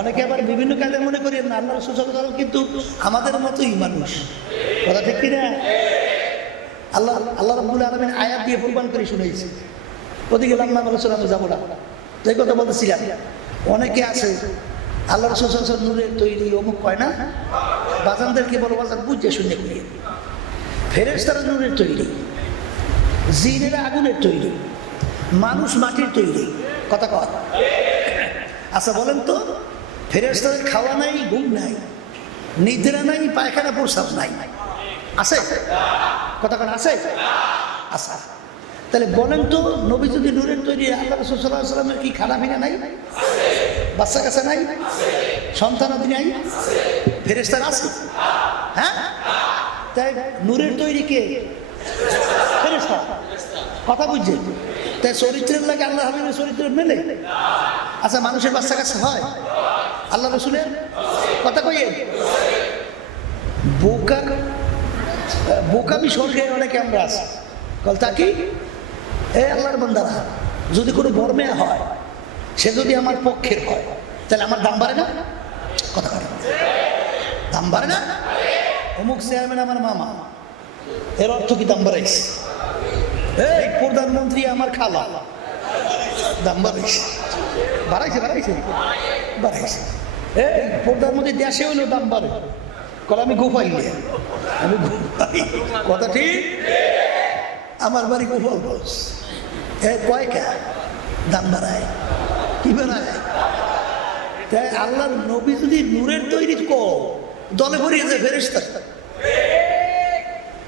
অনেকে আবার বিভিন্ন কাজে মনে করি না আল্লাহ রাসূল সাল্লাল্লাহু আলাইহি ওয়াসাল্লাম কিন্তু আমাদের মতোই মানুষ, কথা ঠিক কিনা? আল্লাহ রাব্বুল আলামিন আয়াত দিয়ে প্রমাণ করে শুনাইছে। ওদিকে লাম্মা রাসূল আমি যাবো না, যে কথা বলতেছিলাম। অনেকে আছে আল্লাহ রাসূল সাল্লাল্লাহু আলাইহি ওয়াসাল্লাম নূরের তৈরি অমুক কয় না, বাজানদেরকে বলো বাজান বুঝে শুনে করিয়ে। ফেরেশতারা নূরের তৈরি, জিনেরা আগুনের তৈরি, মানুষ মাটির তৈরি, কথা কয়। আচ্ছা বলেন তো, ফেরেশতাদের খাওয়া নাই, ঘুম নাই, নিদ্রা নাই, পায়খানা প্রস্রাব নাই, আছে? কথা কন আছে? আচ্ছা তাহলে বলেন তো, নবী যদি নূরের তৈরি, আল্লাহ রাসূল সাল্লাল্লাহু আলাইহি ওয়াসাল্লামের কি খানাপিনা নাই? বাচ্চা কাচ্চা নাই? সন্তানাদি নাই? ফেরেশতারা আছে? হ্যাঁ, তাই নূরের তৈরি কে? ফেরেশতা। কথা বুঝছে? তাই চরিত্রের লাগে আল্লাহ হাবিবের চরিত্র মেলে? আচ্ছা মানুষের বাচ্চা কাচ্চা হয়? আল্লাহ রাসূলের কথা কইয়ে বোকামি স্বর্গে অনেকে আমরা আছি। কলতা কি? এ আল্লাহর বান্দারা, যদি কোনো বর্মেয়া হয়, সে যদি আমার পক্ষের হয়, তাহলে আমার দাম বাড়ে না? কথা বলে দাম বাড়ে না? অমুক চেয়ারম্যান আমার মামা, এর অর্থ কি দাম বাড়াইছে? এই প্রধানমন্ত্রী আমার খালা, দাম বাড়াইছে? বাড়াইছে বাড়াইছে বাড়াইছে। এই প্রধানমন্ত্রী দেশে হইলেও দাম বাড়ে। কল আমি গোপাই, আমি গোপাই, কথা ঠিক? আমার বাড়ি গোপাল বস, এ কয়কা দাম বাড়ায়, কি বাড়ায়? তাই আল্লাহর নবী যদি নূরের তৈরি দলে ভরিয়ে যায় ফেরেশতা,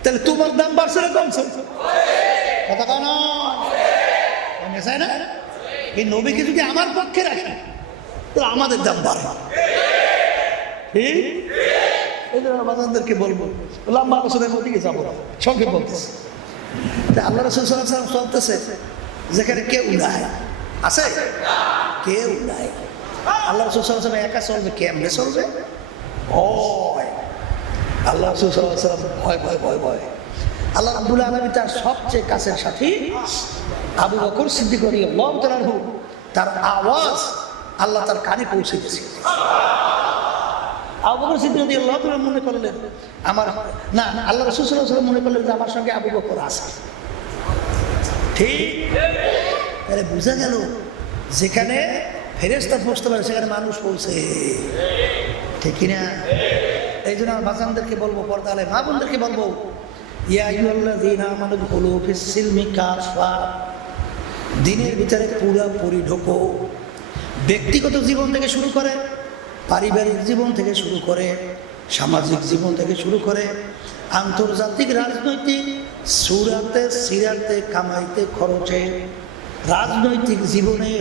তাহলে তোমার দাম বাড়ছে না কমছে? কথা কেন কমে না? এই নবীকে যদি আমার পক্ষে রাখে, তো আমাদের দাম বাড়বে। ঠিক? এই জন্য বাজানদেরকে বলবো, লম্বা আলোচনার মধ্যে যাবো, সঙ্গে বলতেছে আল্লাহ রাসূল সাল্লাল্লাহু আলাইহি ওয়াসাল্লাম চলতেছে যেখানে কেউ নাই, আছে? কেউ নাই। আল্লাহ রাসূল সাল্লাল্লাহু আলাইহি ওয়াসাল্লাম একা চলবে, কেমনে চলবে? ভয়। আল্লাহ রাসূল সাল্লাল্লাহু আলাইহি ওয়াসাল্লাম ভয় ভয় ভয় ভয়। আল্লাহ রাব্বুল আলামিন তার সবচেয়ে কাছের সাথী আবু বকর সিদ্দিক রাদিয়াল্লাহু তাআলা আনহু, তার আওয়াজ আল্লাহ তার কানে পৌঁছে গেছে। আবু বকর সিদ্দিক রাদিয়াল্লাহু তাআলা মনে করলেন আমার না, আল্লাহ রাসূল সাল্লাল্লাহু আলাইহি ওয়াসাল্লাম মনে করলেন যে আমার সঙ্গে আবু বকর আছে। ঠিক? তাহলে বোঝা গেল যেখানে ফেরেশতা পৌঁছতে পারে সেখানে মানুষ পৌঁছে, ঠিক কিনা? এই জন্য আমার বাচ্চাদেরকে বলবো, পর্দালে মা বোনদেরকে বলবো, ইয়া আইয়ুহাল্লাযীনা আমানু দুখুলু ফিস-সিলমি কাফা, দিনের ভিতরে পুরোপুরি ঢোকো। ব্যক্তিগত জীবন থেকে শুরু করে, পারিবারিক জীবন থেকে শুরু করে, সামাজিক জীবন থেকে শুরু করে, আন্তর্জাতিক রাজনৈতিক সুরাতে সিরাতে কামাইতে খরচে, রাজনৈতিক জীবনে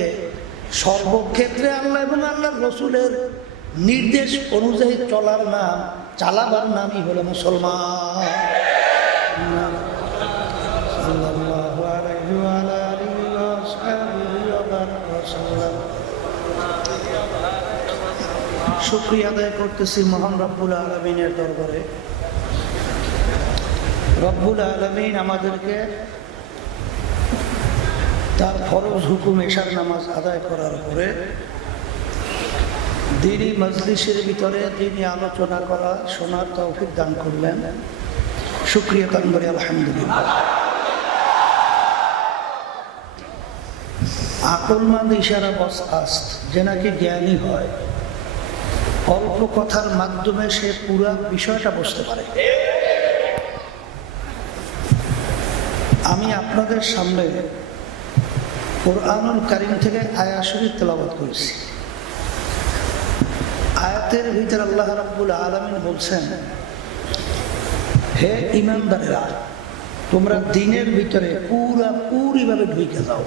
সর্বক্ষেত্রে আল্লাহ এবং আল্লাহর রাসূলের নির্দেশ অনুযায়ী চলার নাম, চালাবার নামই হলো মুসলমান। শুকরিয়া আদায় করতেছি মহান রব্বুল আলামিনের দরবারে। রব্বুল আলামিন আমাদেরকে তার ফরজ হুকুম এশার নামাজ আদায় করার পরে দ্বীনি মজলিসের ভিতরে দ্বীনি আলোচনা করা, শোনার তৌফিক দান করলেন। শুকরিয়া দান করি আলহামদুলিল্লাহ। আকলমন্দ ইশারা বস আস্ত, যে নাকি জ্ঞানী হয়, অল্প কথার মাধ্যমে সে পুরা বিষয়টা বুঝতে পারে। আমি আপনাদের সামনে কুরআনুল কারীম থেকে আয়াত শরীফ তেলাওয়াত করেছি। আয়াতের ভিতরে আল্লাহ রাব্বুল আলামিন বলছেন, হে ঈমানদারেরা, তোমরা দ্বীনের ভিতরে পুরোপুরিভাবে ঢুকে যাও।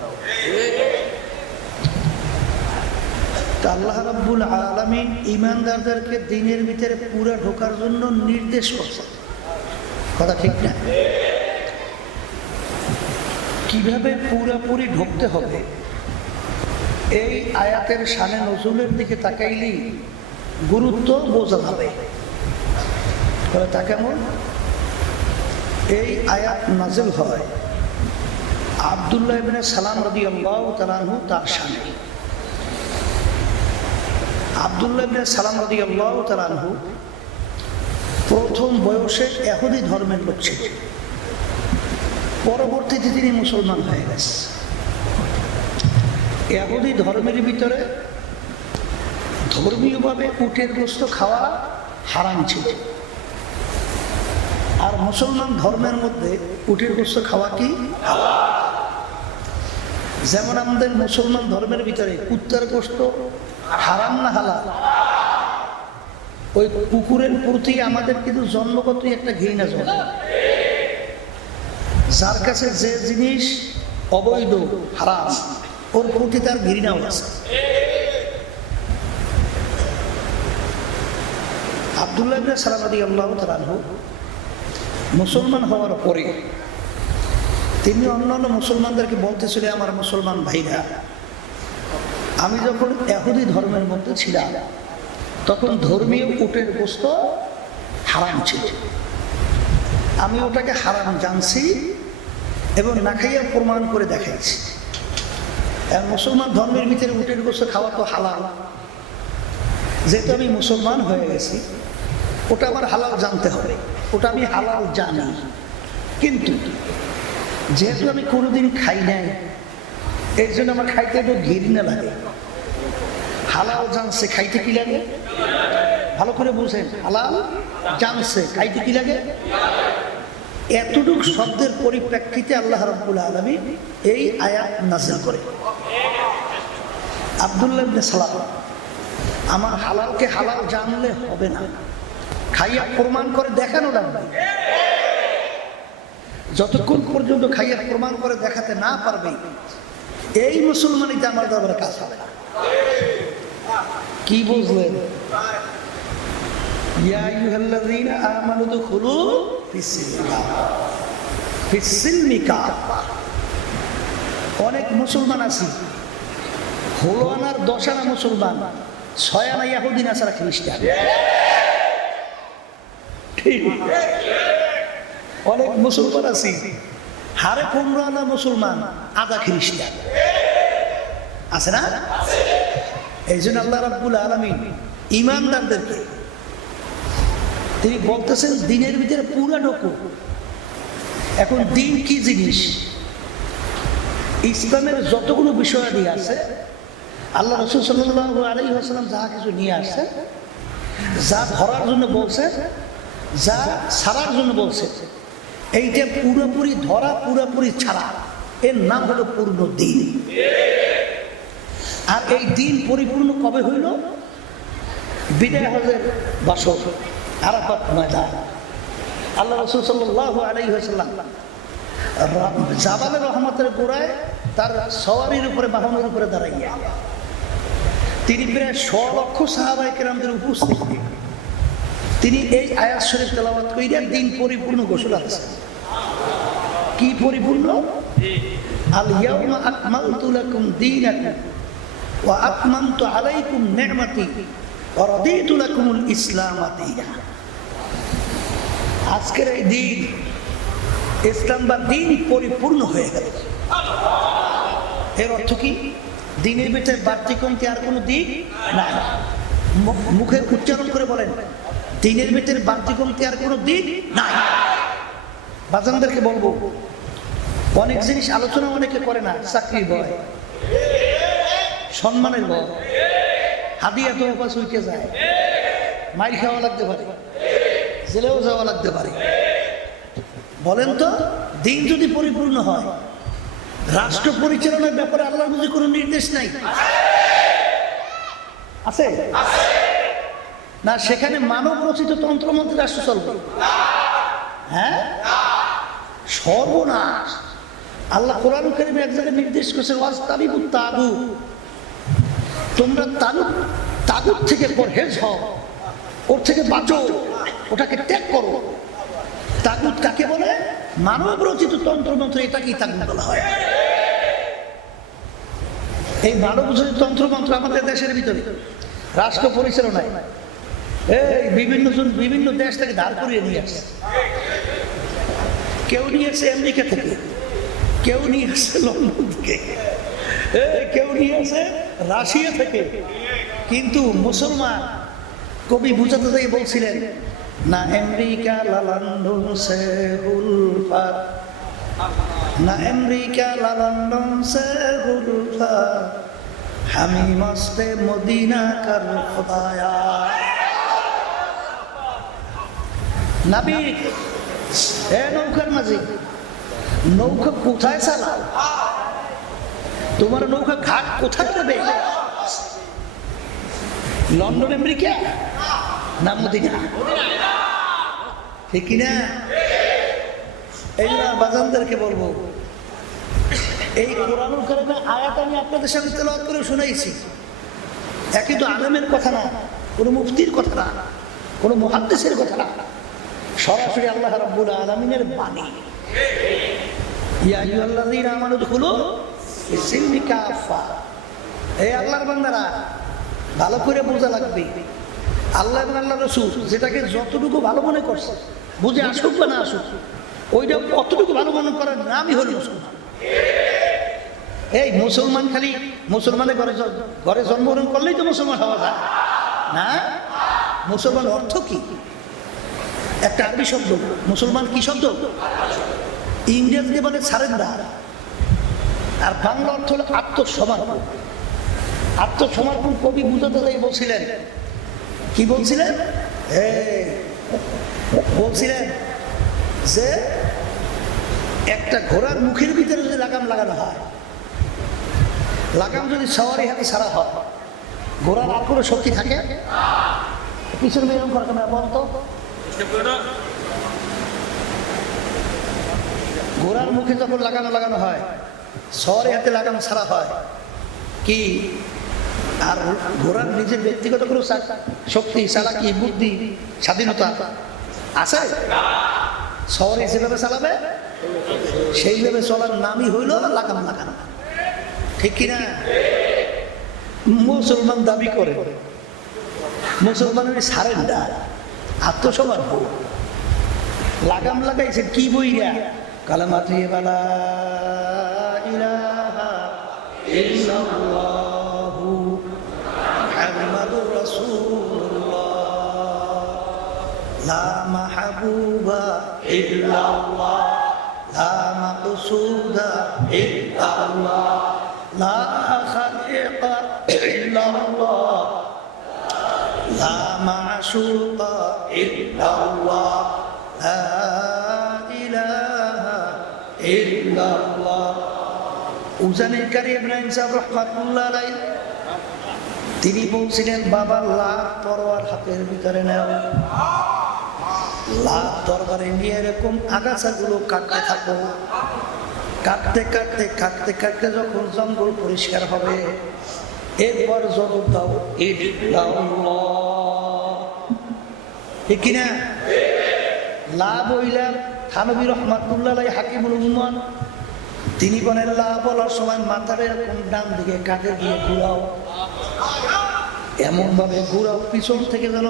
আল্লাহ রাব্বুল আলামিন ঈমানদারদেরকে দ্বীনের ভিতরে পুরা ঢোকার জন্য নির্দেশ করছেন, কথা ঠিক না? কিভাবে পুরোপুরি ঢুকতে হবে, এই আয়াতের শানে নজুলের দিকে তাকাইলেই গুরুত্ব বোঝা যাবে। তা কেমন? এই আয়াত নাজিল হয় আব্দুল্লাহ ইবনে সালাম রাদিয়াল্লাহু তাআলা আনহু তার শানে। আব্দুল্লাহ ইবনে সালাম রাদিয়াল্লাহু তাআলা আনহু প্রথম বয়সে ইহুদি ধর্মের লোক ছিল, পরবর্তীতে তিনি মুসলমান হয়ে গেছে। ইহুদি ধর্মের ভিতরে ধর্মীয়ভাবে উটের গোশত খাওয়া হারাম ছিল, আর মুসলমান ধর্মের মধ্যে উটের গোশত খাওয়া কি হালাল। যেমন আমাদের মুসলমান ধর্মের ভিতরে কুত্তার গোশত হারাম না হালাল? ওই কুকুরের প্রতি আমাদের কিন্তু জন্মগতই একটা ঘৃণা জন্ম। যার কাছে যে জিনিস অবৈধ হারাম, ওর প্রতি তার ঘৃণাও আছে। আব্দুল্লাহ ইবনে সালাম রাদিয়াল্লাহু তাআলা আনহু মুসলমান হওয়ার পরে তিনি অন্যান্য মুসলমানদেরকে বলতেছিলেন, আমার মুসলমান ভাইরা, আমি যখন ইহুদি ধর্মের মধ্যে ছিলাম তখন ধর্মীয় উটের গোশত হারাম ছিল, আমি ওটাকে হারাম জানছি এবং না খাইয়া প্রমাণ করে দেখাইছি। মুসলমান ধর্মের ভিতরে উটের গোশত খাওয়া তো হালাল, যেহেতু আমি মুসলমান হয়ে গেছি ওটা আমার হালাল জানতে হবে, ওটা আমি হালাল জানি। কিন্তু যেহেতু আমি কোনোদিন খাই নাই, এর জন্য আমার খাইতে একটু ঘৃণা লাগে। হালাল জানছে, খাইতে কি লাগে? ভালো করে বুঝেন, হালাল জানছে, খাইতে কি লাগে? এতটুক শব্দের পরিপ্রেক্ষিতে আল্লাহ রাব্বুল আলামিন এই আয়াত নাযিল করে। আব্দুল্লাহ ইবনে সালাম, আমার হালালকে হালাল জানলে হবে না, খাইয়া প্রমাণ করে দেখানো লাগবে। যতক্ষণ পর্যন্ত খাইয়া প্রমাণ করে দেখাতে না পারবে, এই মুসলমানিতে আমার দরবারে কাজ হবে না। কি বুঝলেন? ইয়া আইয়ুহাল্লাযীনা আমানু দুখুলু ফিস-সিলমি কাফা। অনেক মুসলমান আছে, হলো আনার 10 আনা মুসলমান, 6 আনা ইহুদি নাসারা খ্রিস্টান। ঠিক, অনেক মুসলমান আছে, হারে 15 আনা মুসলমান, আধা খ্রিস্টান আছে না? এই জন্য আল্লাহ রাব্বুল আলামিন ঈমানদারদেরকে তিনি বলতেছেন দিনের ভিতরে পুরা ঢোকো। এখন দিন কি জিনিস? ইসলামের যতগুলো বিষয়াদি আছে আল্লাহ রাসূল সাল্লাল্লাহু আলাইহি ওয়াসাল্লাম যা কিছু নিয়ে আসছে, যা ধরার জন্য বলছে, যা ছাড়ার জন্য বলছে, এইটা পুরোপুরি ধরা পুরোপুরি ছাড়া, এর নাম হলো পূর্ণ দিন। আর এই দিন পরিপূর্ণ কবে হইল? বিদায় হজের বাসর, আরাফাত ময়দান। আল্লাহ রাসূল সাল্লাল্লাহু আলাইহি ওয়াসাল্লাম জাবালে রহমতের গোড়ায় তার সওয়ারির উপরে, বাহনের উপরে দাঁড়াইয়া তিনি প্রায় 100 লক্ষ সাহাবায়ে কেরামদের উপস্থিতি তিনি এই আয়াত শরীফ তেলাওয়াত কইরা দিন পরিপূর্ণ ঘোষণা করেছেন। কি পরিপূর্ণ? আল ইয়াউমা আকমালতু লাকুম দীনাকুম ওয়া আতমামতু আলাইকুম নি'মাতি ওয়া রাদিতু লাকুমুল ইসলাম দীনা। আজকের এই দিন, ইসলাম বা দিন পরিপূর্ণ হয়ে গেল। এর অর্থ কি? দিনের ভিতরে বাড়তি কমতি আর কোনো দিক নাই। মুখে উচ্চারণ করে বলেন, দিনের ভিতরে বাড়তি কমতি আর কোনো দিক নাই। বাজানদেরকে বলবো, অনেক জিনিস আলোচনা অনেকে করে না, চাকরির ভয়, সম্মানের ভয়, হাদিয়া তো উপাস উঠে যায়, মাইর খাওয়া লাগতে পারে, জেলেও যাওয়া লাগতে পারে। বলেন তো, দিন যদি পরিপূর্ণ হয়, রাষ্ট্র পরিচালনার ব্যাপারে আল্লাহর বুঝি কোনো নির্দেশ নাই? আছে না? সেখানে মানব রচিত তন্ত্রমন্ত্রে রাষ্ট্র চলবে? হ্যাঁ, সর্বনাশ। আল্লাহ কোরআন কারীমে এক জায়গায় নির্দেশ করেছেন, ওয়াজতানিবুত তাগুত, তোমরা তাগুত থেকে পরহেজ হও, ওর থেকে বাঁচো, ওটাকে ত্যাগ করো। তাগুত কাকে বলে? মানব রচিত তন্ত্রমন্ত্র, এটাকেই তাগুত বলা হয়। এই মানব রচিত তন্ত্রমন্ত্র আমাদের দেশের ভিতরে রাষ্ট্র পরিচালনায় এই বিভিন্ন দেশ থেকে ধার করিয়ে নিয়ে আসে। কেউ নিয়ে আসে আমেরিকা থেকে, কেউ নিয়ে আসে লন্ডন থেকে, কেউ নিয়ে আসে রাশিয়া থেকে, কিন্তু মুসলমান কবি বুঝাতে যাই বলছিলেন না আমেরিকা লন্ডন সে উলফাত, না আমেরিকা লন্ডন সে উলফাত, হামি মস্তে মদিনা কর খুদায়া। নাবিক, এ নৌকার মাঝি, নৌকা কোথায় চালাও? তোমার নৌকা ঘাট কোথায় দেবে? লন্ডন আমেরিকা না মদিনা? ঠিক কিনা? এই জন্য বাজানদেরকে বলবো, এই কোরআনুল কারীমের আয়াত আমি আপনাদের সামনে তেলাওয়াত করে শুনাইছি। একই তো আলেমের কথা না, কোনো মুফতির কথা না, কোনো মুহাদ্দিসের কথা না, সরাসরি আল্লাহ রাব্বুল আলামিনের বাণী। ইয়া আইয়ুহাল্লাযীনা আমানু দুখুলু ফিস-সিলমি কাফা। এই আল্লাহর বান্দারা, ভালো করে বোঝা লাগবে, আল্লাহ এবং আল্লাহ রাসূল যেটাকে যতটুকু ভালো মনে করছে, বুঝে আসুক বা না আসুক, ওইটা অতটুকু ভালো মনে করার নামই হলো মুসলমান। এই মুসলমান খালি মুসলমানের ঘরে জন্মগ্রহণ করলেই তো মুসলমান হওয়া যায় না। মুসলমান অর্থ কি? একটা আরবি শব্দ। মুসলমান কি শব্দ? ইংরেজি বলে সারেন্ডার, আর বাংলা অর্থ হলো আত্মসমর্পণ। আত্মসমর্পণ কবি বুঝাতে যাই বলছিলেন, কি বলছিলেন? বলছিলেন যে একটা ঘোড়ার মুখের ভিতরে যদি লাগাম লাগানো হয়, লাগাম যদি সওয়ারি হাতে ছাড়া হয়, ঘোড়ার আর কোনো শক্তি থাকে? পিছনে এরকম করা কেন বলতো? ঘোড়ার মুখে যখন লাগানো হয়, সওয়ারি হাতে লাগাম ছাড়া হয় কি আর ঘোড়ার নিজের ব্যক্তিগত কোনো শক্তি, চালাকি, বুদ্ধি, স্বাধীনতা আছে? সওয়ারি যেভাবে চালাবে সেইভাবে চলার নামই হইল লাগাম লাগানো। ঠিক কিনা? মুসলমান দাবি করে মুসলমানের সারেন্ডার, আত্মসমর্পণ। লাগাম লাগাইছে কি বইরা? কালামাতি বালা ইলাহা ইল্লাল্লাহু মুহাম্মাদুর রাসূলুল্লাহ, লা মাহবুবা ইল্লাল্লাহ, লা মাকসুদা ইল্লাল্লাহ, লা খালিকা ইল্লাল্লাহ, লা মাশুকা ইল্লাল্লাহ, লা ইলাহা ইল্লাল্লাহ। উজানির কারি ইব্রাহিম সাহেব রাহমাতুল্লাহ আলাইহি তিনি বলছিলেন, বাবা লাখ তরোয়ার হাতের ভিতরে নাও, লাখ তরবারে নিয়ে এরকম আগাছাগুলো কাটতে থাকো। কাটতে কাটতে কাটতে কাটতে যখন জঙ্গল পরিষ্কার হবে, এরপর জবাব দাও ইল্লাল্লাহ। ঠিক কিনা? লা বইলা থানবী রাহমাতুল্লাহ আলাইহি হাকিমুল উম্মাহ তিনি বলেন, লা বলার সময় মাথার এরকম ডান দিকে কাঁধে দিয়ে ঘুরাও, এমন ভাবে ঘুরাও পিছন থেকে যেন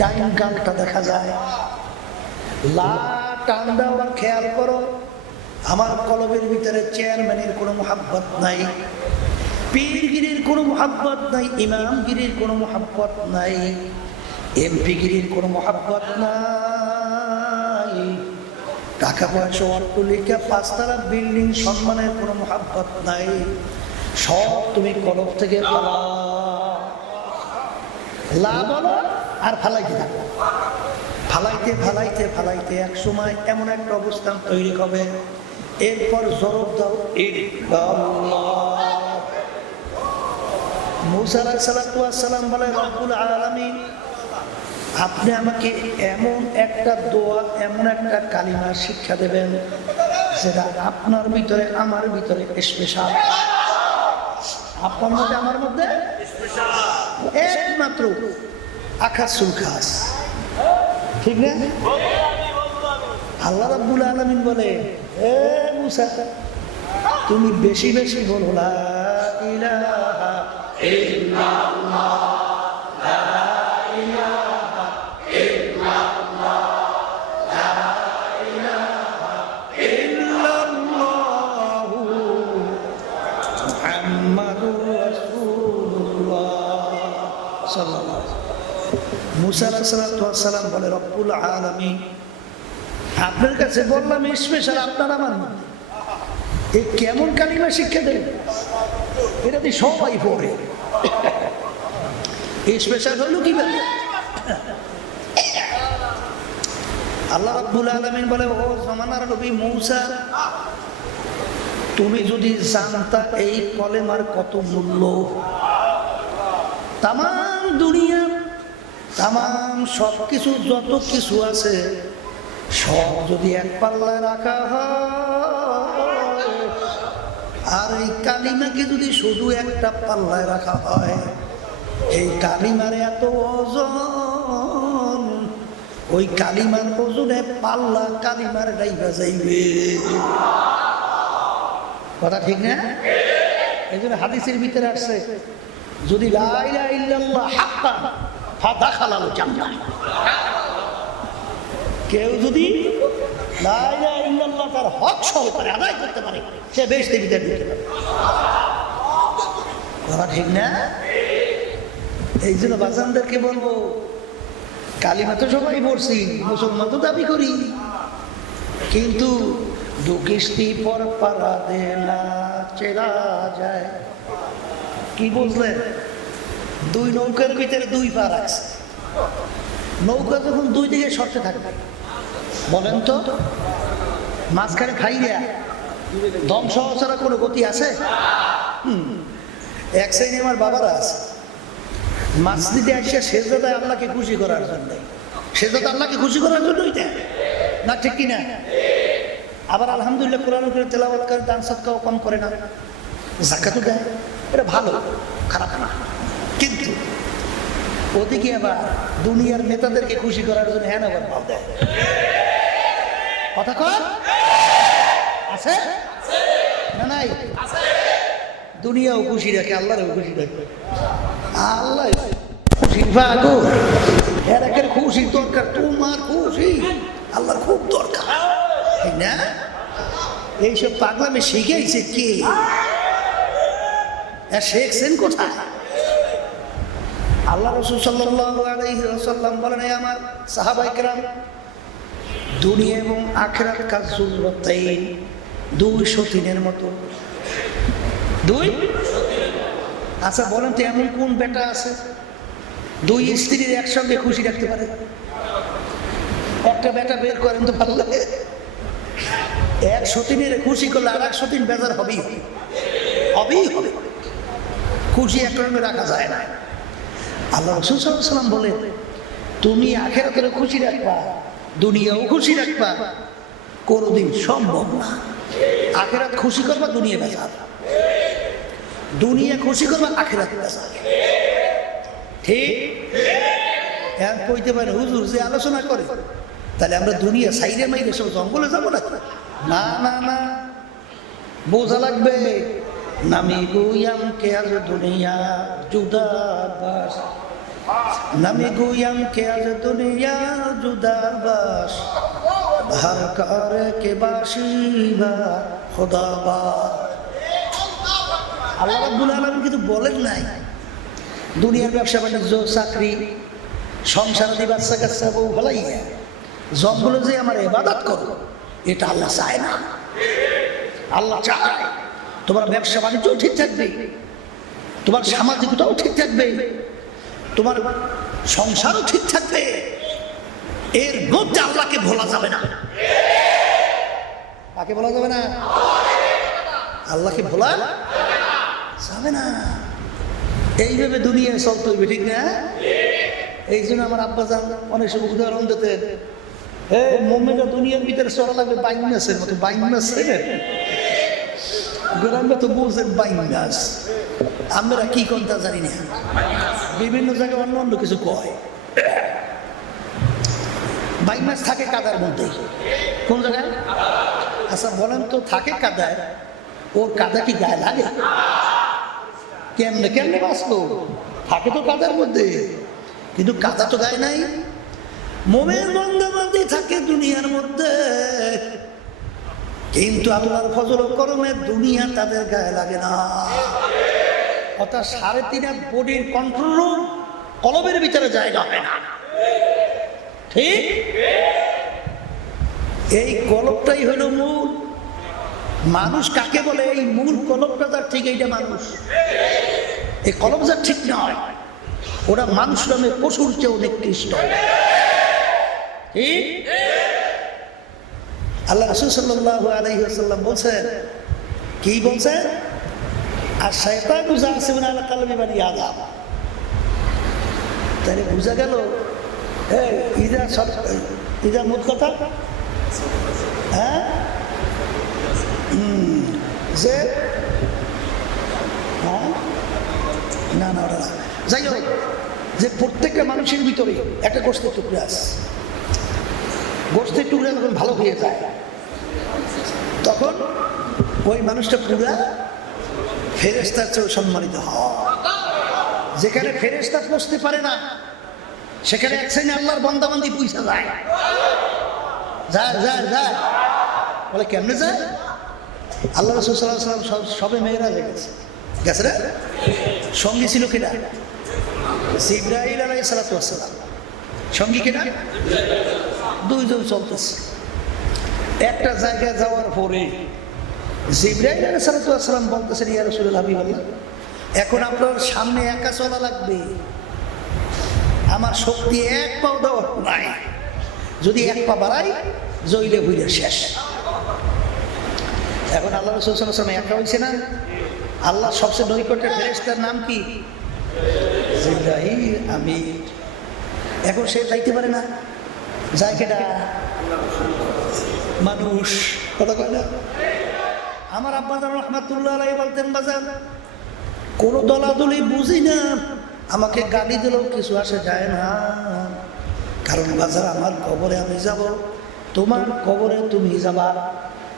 ডাইন গালটা দেখা যায়। লা টান দাও, আর খেয়াল করো আমার কলবের ভিতরে চেয়ারম্যানের কোনো মোহাব্বত নাই, পীরগিরির কোনো মোহাব্বত নাই, ইমামগিরির কোনো মোহাব্বত নাই, এমপিগিরির কোনো মোহাব্বত নাই, টাকা পয়সা অট্টালিকা পাঁচতলা বিল্ডিং সম্মানের কোনো মোহাব্বত নাই। সব তুমি কলব থেকে লা বলো আর ফালাইতে থাকো। ফালাইতে ফালাইতে ফালাইতে এক সময় এমন একটা অবস্থান তৈরি হবে, এরপর জবাব দাও ইল্লাল্লাহ। মূসা আলাইহিস সালাম বলে, রব্বুল আলামিন আপনি আমাকে এমন একটা দোয়া, এমন একটা কালিমা শিক্ষা দেবেন যেটা আপনার ভিতরে আমার ভিতরে স্পেশাল, আপনার মধ্যে আমার মধ্যে একমাত্র আখাসুল খাস। ঠিক না? আল্লাহ রাব্বুল আলামিন বলে, এ মূসা তুমি বেশি বেশি বলো লা ইলাহা ইল্লাল্লাহ, লা ইলাহা ইল্লাল্লাহ, লা ইলাহা ইল্লাল্লাহু মুহাম্মাদুর রাসূলুল্লাহ। সাল্লাল্লাহু আলাইহি ওয়াসাল্লাম। মুসা আলাইহিস সালাম বলে, রব্বুল আলামিন, আপনার কাছে বললাম স্পেশাল আপনার আমার মধ্যে এই কেমন কালিমা শিক্ষা দেন, এটা দিয়ে সবাই পড়ে। এই স্পেশাল হলো কি বলে? আল্লাহ রাব্বুল আলামিন বলে, ও জামানার নবী মূসা, তুমি যদি জানতা এই কলেমার কত মূল্য, তাম দুনিয়া তাম সব কিছু যত কিছু আছে সব যদি এক পাল্লায় রাখা হয়, আর এই কালিমাকে যদি শুধু একটা পাল্লায় রাখা হয়, এই কালিমার এত ওজন, ওই কালিমার ওজনে পাল্লা কালিমার ডাইবা যাইবে। কথা ঠিক না? এই জন্য হাদিসের ভিতরে আসছে, যদি লা ইলাহা ইল্লাল্লাহ হাক্কান ফাদাখালাল জান্নাহ, কেউ যদি লা ইলাহা ইল্লাল্লাহ তার হক সহকারে আদায় করতে পারে, সে বেহেশতের ভিতরে ঢুকতে পারে। কথা ঠিক না? এই জন্য বাজানদেরকে বলবো, কালিমা তো সবাই পড়ছি, মুসলমান তো দাবি করি, কিন্তু দু কিস্তি পর পারা দে না চেরা যায়। কি বুঝলেন? দুই নৌকার ভিতরে দুই পা আছে, নৌকা যখন দুই দিকে সরতে থাকবে, বলেন তো মাঝখানে খাই দেয়া ধ্বংস ছাড়া কোনো গতি আছে? এক শ্রেণী আমার বাবারা আছে, মসজিদে আসে সেজদায় আল্লাহকে খুশি করার জন্য, সেজদা আল্লাহকে খুশি করার জন্যই দেয় না, ঠিক কিনা? আবার আলহামদুলিল্লাহ কোরআন করে তেলাওয়াত করে, দান সদকাও কম করে না, যাকাতও দেয়, এটা ভালো, খারাপ না। কিন্তু ওদিকে আবার দুনিয়ার নেতাদেরকে খুশি করার জন্য হ্যাঁ আবার ভাব দেয়। কথা কর আছে না নাই? দুনিয়াও খুশি রাখে, আল্লাহরও খুশি রাখে। আল্লাহ খুশির ভাগো, এর খুশির দরকার, তোমার খুশি আল্লাহর খুব দরকার, ঠিক না? এইসব পাগলামে শিখেছে কে? শিখছেন কোথায়? আল্লাহ রাসূল সাল্লাল্লাহু আলাইহি ওয়াসাল্লাম বলেন, আমার সাহাবায়ে কেরাম, দুনিয়া এবং আখিরাত কাযুল্লাতাইন, দুই সতীনের মতো। দুই, আচ্ছা বলেন তো এমন কোন বেটা আছে দুই স্ত্রীর একসঙ্গে খুশি রাখতে পারে? একটা বেটা বের করেন তো ভালো লাগে। এক সতীনের খুশি করলে আর এক সতীন বেজার হবেই হবে। খুশি একসঙ্গে রাখা যায় না। আল্লাহ রাসূল সাল্লাল্লাহু আলাইহি ওয়াসাল্লাম বলেন, তুমি আখিরাতের খুশি রাখবা, দুনিয়াও খুশি রাখবা, কোনোদিন সম্ভব না। আখিরাত খুশি করবা, দুনিয়া বেজার, দুনিয়া খুশি করবা, আখিরাত বেজার, ঠিক? এখন কইতে পারে হুজুর যে আলোচনা করে, তাহলে আমরা দুনিয়া সাইডে মাইরে সব জঙ্গলে যাবো না? না না না, বোঝা লাগবে। নামি গুয়াম কে আজ দুনিয়া জুদাবাস, নামি গুয়াম কে আজ দুনিয়া জুদাবাস, ভার করে কে বাসিবা খোদাবাস। আল্লাহ রাব্বুল আলামিন কিন্তু বলেন নাই দুনিয়ার ব্যবসা বাণিজ্য, চাকরি, সংসারাদি, বাচ্চা কাচ্চা, বউ ভালাইয়া জঙ্গলে যে আমার ইবাদত করো, এটা আল্লাহ চায় না। আল্লাহ চায় তোমার ব্যবসা বাণিজ্যও ঠিক থাকবে, তোমার সামাজিকতাও ঠিক থাকবে, তোমার সংসারও ঠিক থাকবে, এর মধ্যে আল্লাহকে ভোলা যাবে না। কাকে ভোলা যাবে না? আল্লাহকে ভোলা যাবে না। এইভাবে দুনিয়ায় চলতে হইবে, ঠিক না? এই জন্য আমার আব্বাজান অনেক সময় উদাহরণ দিতেন, মোমেন্টা দুনিয়ার ভিতরে চলা লাগবে বাইনাসের মতো। বাইনাস গ্রামে তো বুঝেন বাইনাস, আমরা কি কোনটা জানি না, বিভিন্ন জায়গায় অন্য অন্য কিছু কয়। বাইনাস থাকে কাদার মধ্যে, কোন জায়গায়? আচ্ছা বলেন তো, থাকে কাদায়, ওর কাদা কি গায়ে লাগে? কেমনে কেমনে বাঁচলো? থাকে তো কাদার মধ্যে, কিন্তু কাদা তো গায়ে নাই। মোমের বন্দাবান্দি থাকে দুনিয়ার মধ্যে, কিন্তু আল্লাহর ফজল ও করমে দুনিয়া তাদের গায়ে লাগে না। অর্থাৎ 3.5 বডির কন্ট্রোল রুম কলবের ভিতরে জায়গা হয় না। ঠিক, এই কলবটাই হলো মূল। মানুষ কাকে বলে? এই মূল কলবটা যার ঠিক, এইটা মানুষ। এই কলব যার ঠিক নয়, ওরা মানুষ নামে পশুর চেয়েও নিকৃষ্ট। ঠিক, আল্লাহ রাসূল সাল্লাল্লাহু আলাইহি ওয়াসাল্লাম বলছেন, কি বলছেন? আর শয়তানু জাসিবুন আলা কলবি বানি আদম। তাহলে বুঝা গেল ইদা মোট কথা, হ্যাঁ, যে না না ওটা না, যাই হোক, যে প্রত্যেকটা মানুষের ভিতরে একটা গোস্তের টুকরা আছে। গোস্তের টুকরা যখন ভালো হয়ে যায়, তখন ওই মানুষটা পুরা ফেরেশতার চেয়েও সম্মানিত হয়। যেখানে ফেরেশতা পৌঁছতে পারে না, সেখানে এক শ্রেণী আল্লাহর বান্দাবান্দি পৌঁছা যায়। যায় যায় যায়, বলে কেমনে যায়? আল্লাহ রাসূল সাল্লাল্লাহু আলাইহি ওয়াসাল্লাম সবে মেয়েরাজে গেছে, গেছে রে। সঙ্গী ছিল কিনা? জিবরাইল আলাইহিস সালাতু ওয়াস সালাম। সঙ্গী কিনা? দুইজন চলতেছে। একটা জায়গায় যাওয়ার পরে জিবরাইল আলাইহিস সালাতু ওয়াস সালাম বলতেছেন, ইয়া রাসূলুল্লাহ, হাবিবাল্লাহ, এখন আপনার সামনে একা চলা লাগবে, আমার শক্তি এক পাও দেওয়ার নাই, যদি এক পা বাড়াই জইলে হইলে শেষ। এখন আল্লাহ রাসূল সাল্লাল্লাহু আলাইহি ওয়াসাল্লাম একা হইছে না? আল্লাহ সবচেয়ে নৈকট্যের ফেরেশতার নাম কি? জিবরাইল আমিন। এখন সে যাইতে পারে না, যায় কেডা? মানুষ। কথা কয় না? আমার আব্বা জান রাহমাতুল্লাহ আলাইহি বলতেন, বাজান কোনো দলাদলি বুঝি না, আমাকে গালি দিলেও কিছু আসে যায় না, কারণ বাজার আমার কবরে আমি যাব, তোমার কবরে তুমি যাবা,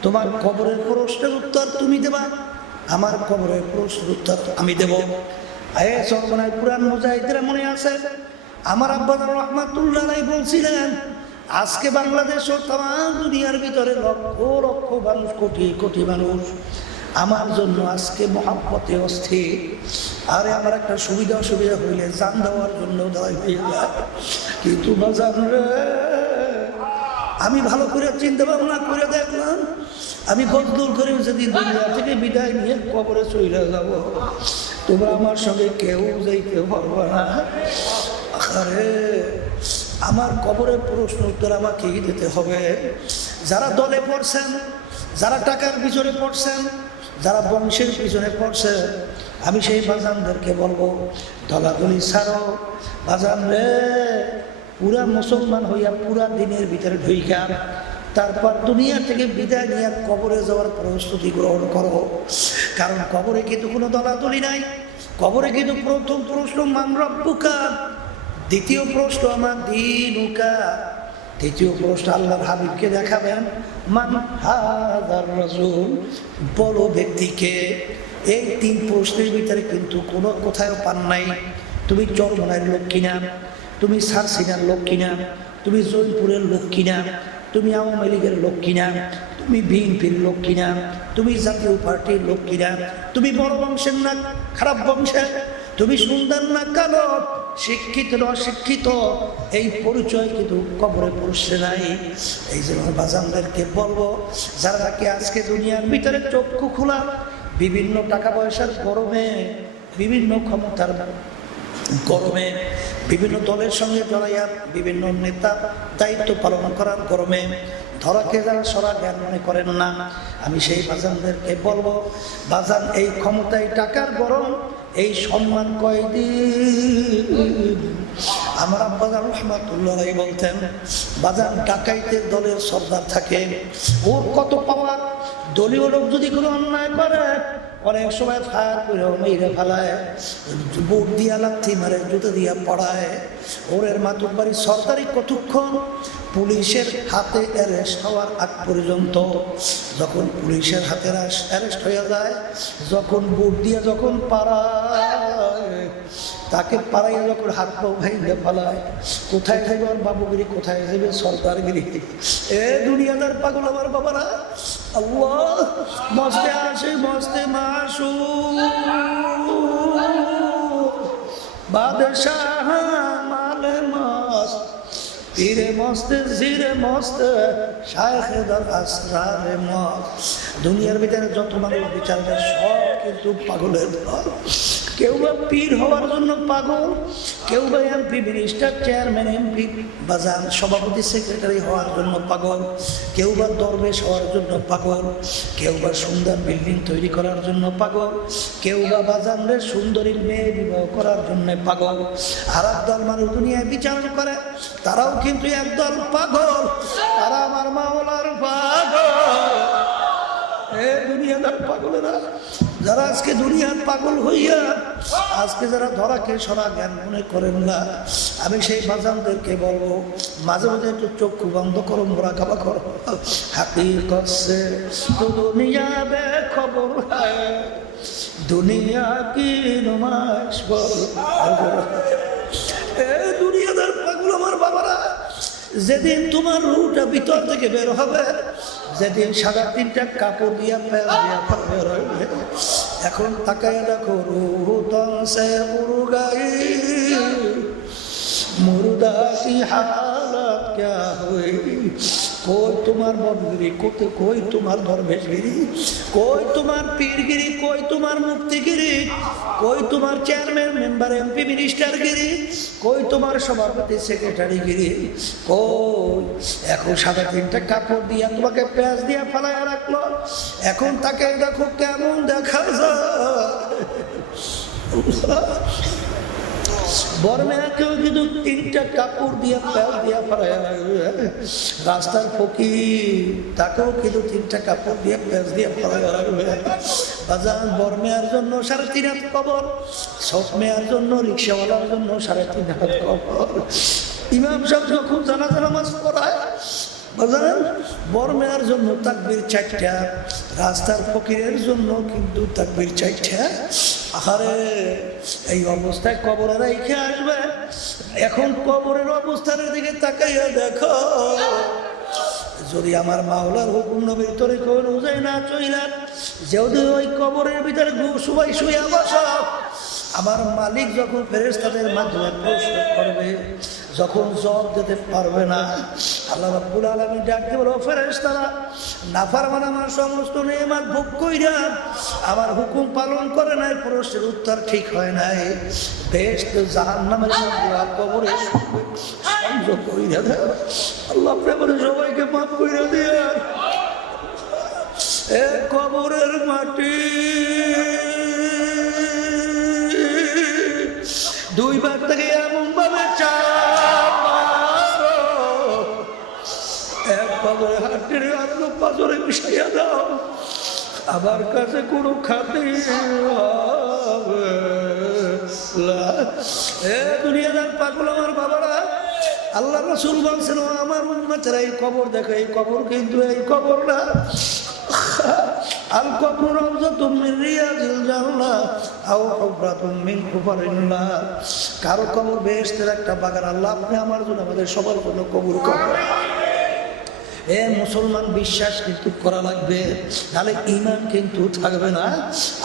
তোমার কবরের প্রশ্নের উত্তর তুমি দেবা, আমার কবরের প্রশ্নের উত্তর আমি দেব। সর্বনায় পুরান মুজাহিদরা মনে আছে, আমার আব্বা জান রাহমাতুল্লাহ আলাইহি বলছিলেন, আজকে বাংলাদেশ ও তাম দুনিয়ার ভিতরে লক্ষ লক্ষ মানুষ, কোটি কোটি মানুষ আমার জন্য আজকে মহাব্বতে অস্থির। আরে আমার একটা সুবিধা অসুবিধা হইলে জান দেওয়ার জন্য দাঁড়াই হয়ে যায়, কিন্তু বাজান রে, আমি ভালো করে চিন্তা ভাবনা করে দেখলাম, আমি কতদূর করে যদি দুনিয়া থেকে বিদায় নিয়ে কবরে চলে যাব, তোমরা আমার সঙ্গে কেউ যাইতে পারবে না। আরে আমার কবরের প্রশ্ন উত্তর আমাকেই দিতে হবে। যারা দলে পড়ছেন, যারা টাকার পিছনে পড়ছেন, যারা বংশের পিছনে পড়ছে, আমি সেই বাজানদেরকে বলবো, দলাদলি ছাড়ো বাজান রে, পুরা মুসলমান হইয়া পুরা দিনের ভিতরে ঢুইকা তারপর দুনিয়া থেকে বিদায় নিয়ে কবরে যাওয়ার প্রস্তুতি গ্রহণ করো। কারণ কবরে কিন্তু কোনো দলাদলি নাই। কবরে কিন্তু প্রথম প্রশ্ন মান রব্বুকা, দ্বিতীয় প্রশ্ন আমার দীনুকা, তৃতীয় প্রশ্ন আল্লাহর হাবিবকে দেখাবেন, মান হাযার রাসূল, বড় ব্যক্তিকে। এই তিন প্রশ্নের ভিতরে কিন্তু কোনো কোথাও পান নাই তুমি চরমনার লোক কিনা, তুমি সারসিনার লোক কিনা, তুমি জৈনপুরের লোক কিনা, তুমি আওয়ামী লীগের লোক কিনা, তুমি বিএনপির লোক কিনা, তুমি জাতীয় পার্টির লোক কিনা, তুমি বড় বংশের না খারাপ বংশের, তুমি সুন্দর না কালো, শিক্ষিত না অশিক্ষিত, এই পরিচয় কিন্তু কবরে পড়ছে নাই। এই যে বাজানদেরকে বলবো, যারা নাকি আজকে দুনিয়ার ভিতরে চক্ষু খোলা, বিভিন্ন টাকা পয়সার গরমে, বিভিন্ন ক্ষমতার গরমে, বিভিন্ন দলের সঙ্গে জড়াইয়া বিভিন্ন নেতা দায়িত্ব পালন করার গরমে ধরাকে যারা সরা জ্ঞান মনে করেন না, আমি সেই বাজানদেরকে বলবো, বাজান এই ক্ষমতায় টাকার গরম, এই সম্মান কয়দিন। আমার আব্বা জান রাহমাতুল্লাহ আলাইহি বলতেন, বাজান ডাকাইতের দলের সর্দার থাকে, ওর কত পাওয়ার, দলীয় লোক যদি কোনো অন্যায় করে অনেক সময় ফায়ার করে মেরে ফেলায়, বুট দিয়া লাথি মারে, জুতো দিয়া পড়ায়, ওরের মাতুব্বাড়ি সরকারি কতক্ষণ পুলিশের হাতে অ্যারেস্ট হওয়ার আগ পর্যন্ত। যখন পুলিশের হাতে অ্যারেস্ট হয়ে যায়, যখন বুট দিয়ে যখন পাড়ায়, তাকে পাড়াইয়া যখন হাত পাও ভেঙে ফেলায়, কোথায় যাবে ওর বাবুগিরি, কোথায় যাবে সরকারগিরি? এ দুনিয়াদার পাগল আমার বাবারা, আল্লাহ মস্তে আসে মস্তে মাসু বাদশাহ মালে মস্ত পীরে মস্ত জিরে মস্ত শায়েখে দর আসরারে মস্ত। দুনিয়ার ভিতরে যত মানুষ বিচার দেয় সব কিন্তু পাগলের দল। কেউ বা পীর হওয়ার জন্য পাগল, কেউ বা এমপি মিনিস্টার চেয়ারম্যান এমপি বাজান সভাপতি সেক্রেটারি হওয়ার জন্য পাগল, কেউ বা দরবেশ হওয়ার জন্য পাগল, কেউ বা সুন্দর বিল্ডিং তৈরি করার জন্য পাগল, কেউ বা বাজানদের সুন্দরী মেয়ে বিবাহ করার জন্য পাগল। আর একদল মানুষ দুনিয়ায় বিচার করে, তারাও কিন্তু একদল পাগল, তারা আমার মাওলার পাগল। এ দুনিয়াদার পাগলেরা, যারা আজকে দুনিয়ার পাগল হইয়া আজকে যারা ধরাকে সরা জ্ঞান মনে করেন না, আমি সেই বাজানদেরকে বলবো মাঝে মাঝে একটু চক্ষু বন্ধ করো, মোরাকাবা করো। হাকিকত সে তো দুনিয়া বেখবর হ্যায়, দুনিয়া কি নুমাইশ বল। এ দুনিয়াদার পাগল আমার বাবারা, যেদিন তোমার রুটা ভিতর থেকে বের হবে, যেদিন সাদা তিনটা কাপড় দিয়া প্যাঁচ দিয়া বের হবে, এখন তাকায় দেখো রুহ তনসে মুরগাই, মুর্দা কি হালত ক্যা হুই। কই তোমার মদগিরি, কই তোমার দরবেশগিরি, কই তোমার পীরগিরি, কই তোমার মুক্তিগিরি, কই তোমার চেয়ারম্যান মেম্বার এমপি মিনিস্টারগিরি, কই তোমার সভাপতি সেক্রেটারিগিরি, কই। এখন সাদা তিনটা কাপড় দিয়া তোমাকে পেঁয়াজ দিয়া ফালাইয়া রাখলো, এখন তাকে দেখো কেমন দেখা যায়। বর্মেয়াকেও কিন্তু তিনটা কাপড় দিয়া প্যাঁচ দিয়া ফালাইয়া রাখবে। রাস্তার ফকির তাকেও কিন্তু তিনটা কাপড় দিয়ে প্যাঁচ দিয়ে ফালাইয়া রাখবে। বাজার বর্মেয়ার জন্য 3.5 হাত কবর, সব মেয়ার জন্য রিক্সাওয়ালার জন্য 3.5 হাত কবর। ইমাম সাহেব যখন জানাজা নামাজ পড়ায় বাজার বর্মেয়ার জন্য তাকবীর 4টা, রাস্তার ফকিরের জন্য কিন্তু তাকবীর 4টা। আহারে এই অবস্থায় কবরে রেখে আসবে। এখন কবরের অবস্থানের দিকে তাকাইয়া দেখো, যদি আমার মাওলার হুকুম নবীর তরিকা অনুযায়ী না চইলাম, যদি ওই কবরের ভিতরে সবাই শুয়ে বসো, আমার মালিক যখন ফেরেশতাদের মাধ্যমে প্রশ্ন করবে, যখন জবাব দিতে পারবে না, আল্লাহ রাব্বুল আলামিন ডাকতে বলো, ফেরেশতারা নাফরমান আমার সমস্ত নেয়ামত ভোগ কইরা আমার হুকুম পালন করে নাই, প্রশ্নের উত্তর ঠিক হয় নাই, বেহেশত জাহান্নামের মধ্যে কবরে সংযোগ কইরা দেয়। আল্লাহ প্রেমে সবাইকে মাফ কইরা দেয়। এ কবরের মাটি দুইবার থেকে এমন ভাবে চাপ মারো, এক পাজরে হাটের অন্য পাজরে মিশাইয়া দাও, আমার কাছে কোনো খাতির হবে না। এ দুনিয়াদার পাগল আমার বাবারা, আল্লাহ রাসূল বলছেন আমার উম্মতেরা এই কবর দেখো, এই কবর কিন্তু এই কবর না। আল কবর রাউযাতুম মিন রিয়াজিল জান্নাহ আও হুফরাতুম মিন হুফারিন নার। কারো কবর বেহেশতের একটা বাগান। আল্লাহ আপনি আমার জন্য আমাদের সবার জন্য কবর করুন। এ মুসলমান বিশ্বাস কিন্তু করা লাগবে, নাহলে ঈমান কিন্তু থাকবে না।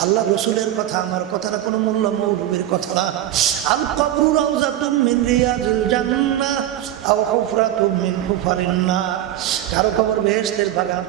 আল্লাহ রসুলের কথা আমার কথাটা কোনো মোল্লা মৌলবীর কথা না। আল কবরু রাউযাতুম মিন রিয়াজিল জান্নাহ আও হুফরাতুম মিন হুফারিন নার। কারো কবর বেহেশতের বাগান।